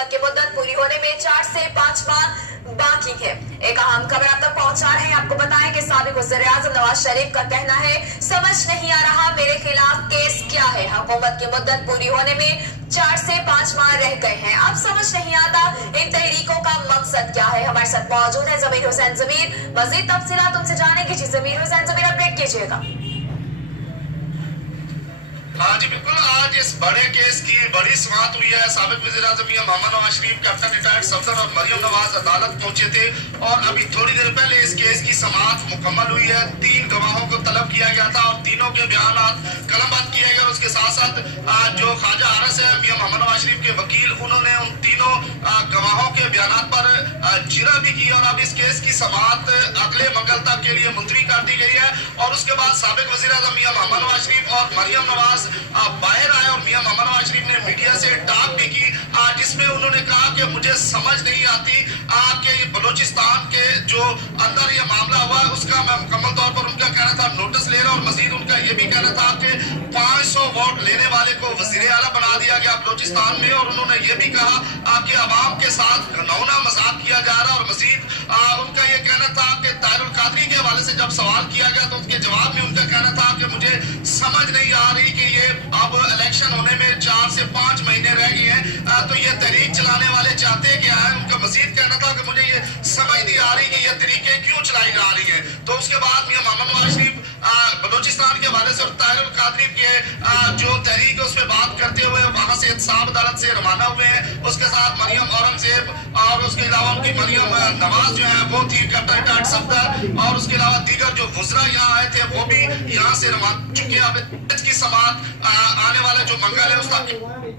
हुकूमत की मुद्दत पूरी होने में 4 से 5 माह बाकी है। एक अहम खबर आप तक पहुंचा रहे हैं। आपको बताएं कि साबिक वज़ीर-ए-आज़म नवाज शरीफ का कहना है, समझ नहीं आ रहा मेरे खिलाफ केस क्या है। हुकूमत की मुद्दत पूरी होने में 4 से 5 माह रह गए हैं। अब समझ नहीं आता इन तहरीकों का मकसद क्या है। हमारे साथ मौजूद है ज़मीर हुसैन ज़मीर, मज़ीद तफसीलात उनसे जानेंगे। जी ज़मीर हुसैन ज़मीर, अपडेट कीजिएगा। हाँ जी बिल्कुल, आज इस बड़े केस की बड़ी समाअत हुई है। साबिक वज़ीर-ए-आज़म मियां मोहम्मद नवाज शरीफ, कैप्टन रिटायर्ड सफदर और मरियम नवाज अदालत पहुंचे थे और अभी थोड़ी देर पहले इस केस की समाअत मुकम्मल हुई है। 3 गवाहों को तलब किया गया था और तीनों के बयान कलमबंद किए गए। उसके साथ साथ जो ख्वाजा आरस है मियां मोहम्मद नवाज शरीफ के वकील, उन्होंने उन तीनों गवाहों के बयान पर जिरा भी की और अब इस केस की समाअत अगले मंगल तक के लिए मुलतवी कर दी गई है। और उसके बाद साबिक वज़ीर-ए-आज़म मियां मोहम्मद नवाज शरीफ और मरियम नवाज बाहर आए और मियां मोहम्मद नवाज शरीफ ने मीडिया से टॉक भी की, जिसमें उन्होंने कहा कि मुझे समझ नहीं आती कि ये बलूचिस्तान के जो अंदर ये मामला हुआ है उसका मैं मुकम्मल तौर पर उनका कहना था नोटिस ले रहा। और मजीद उनका ये भी कहना था कि 500 वोट लेने वाले को वज़ीर आला बना दिया गया बलूचिस्तान में। और उन्होंने ये भी कहा कि अवाम के साथ घिनौना मजाक किया जा रहा। और मजीद उनका ये कहना था कि ताहिरुल कादरी के हवाले से जब सवाल किया गया तो उसके जवाब में उनका कहना था कि मुझे समझ नहीं आ रही कि ये अब इलेक्शन होने में 4 से 5 महीने रह गए हैं, तो ये तहरीक चलाने वाले चाहते क्या है। उनका मजीद कहना था कि मुझे ये समझ नहीं आ रही कि ये तरीके क्यों चलाई जा रही है। तो उसके बाद मियां मोहम्मद नवाज शरीफ बलूचिस्तान के हवाले से और ताहिरुल कादरी के जो तहरीक है उस पर बात करते हुए वहां से इंसाफ अदालत से रवाना हुए हैं। उसके साथ मरियम औरंगजेब और उसके अलावा उनकी मरियम नवाज जो है वो थी कैप्टन रिटायर्ड सफदर, और उसके अलावा दीगर जो वुज़रा यहाँ आए थे वो भी यहाँ से रवाना चुके हैं। अब इसकी समाअत आने वाला जो मंगल है उस तक